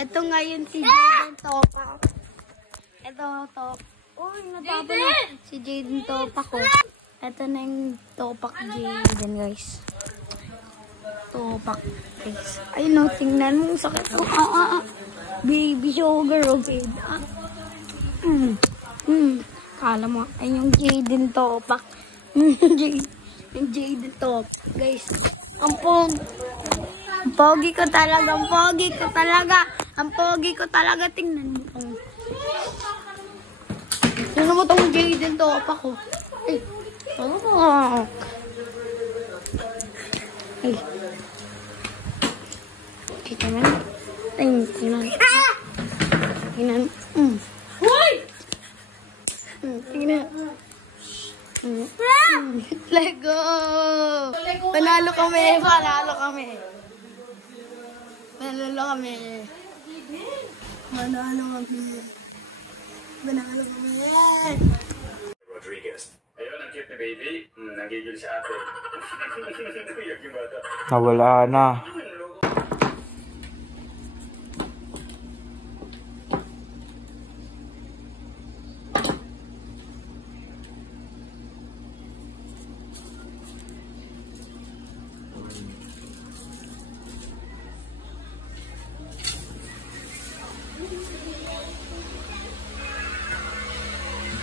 Ito ngayon si Jaden Topak. Ito, Top. Uy, natapon na. Si Jaden Topak ko. Ito na yung Topak Jaden, guys. Topak, guys. Ay, no, tingnan mo. Sakit ko. Baby sugar, okay. Kala mo, ay yung Jaden Topak. Yung Jaden Topak, guys. Ang pogi ko talaga. Ang pogi ko talaga. Ang pogi ko talaga. Tingnan mo tong. Tingnan mo tong Jaden Topak ko. Ay. Ay. Tingnan. Tingnan. Tingnan. Hoy! Tingnan. Lego! Panalo kami! Panalo kami! Panalo kami! Panalo kami! Panalo kami! Rodriguez. Ayun, ang cute ni baby. Nagigil si ate. Yung bata. Nawala na.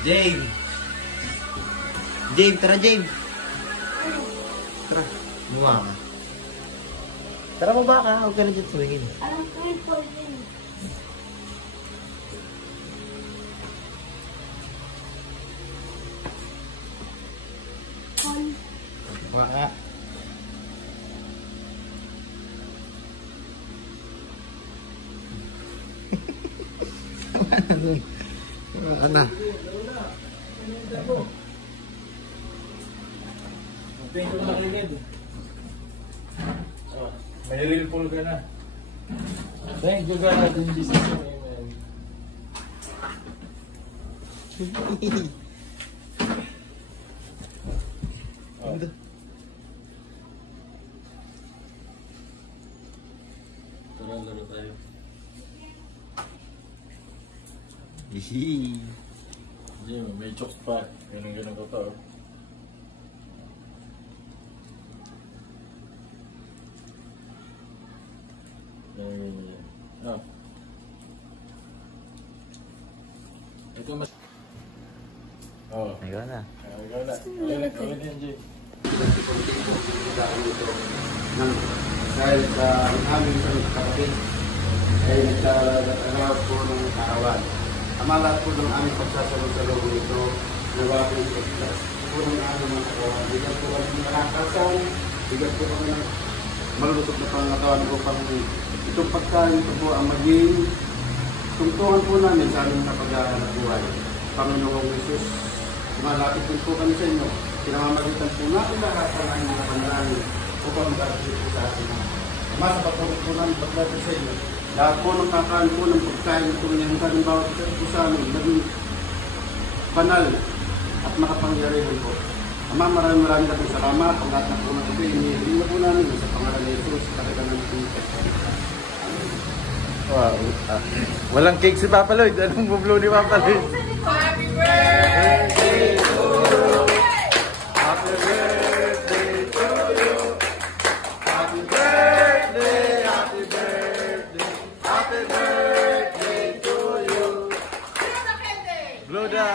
James! James, tara James! Tara, buwa ka. Tara baba ka, huwag ka na dyan suwingin. Baba ka. Baba ka na. Tingin ko makinig. May real pull ka na. Thank you God in Jesus name. Tara, laro tayo. Hindi, may chokes pa. Ganun ko to. Ito mas... Oh. Ayun na. Ayun na. Ayun yan, Jay. Dahil sa aming kapatid ay nagtalaw po ng kaawaan. Amalat po ng aming pagsasalong-salong ito na wapin sa Diyos. Po ng aming mga kaawaan. Bigyan po kami ng kalakasan, bigyan po kami ng malulusog na pangatawan upang itong pagkain ito po ang maging tungtungan po namin sa aming kapag-aaral buhay. Panginoong Jesus, malapit din po kami sa inyo. Pinamamagitan po natin lahat sa aming mga panalangin upang mag-aasip po sa atin. Ama, sa pagpapit po namin pagdating sa inyo. Lahat po ng kakain po ng pagkain ito ng kanin bawat isa po sa amin, naging banal at makapangyarihan po. Ama, maraming salamat. Ang lahat na po ng ito, inihiling na po namin sa pangalan ni Jesus, katagan ng Pilipinas. Wow. Walang cake si Papa Lloyd. Anong bublo ni Papa Lloyd? Happy birthday to you! Happy birthday to you! Happy birthday, happy birthday, happy birthday to you! Blow the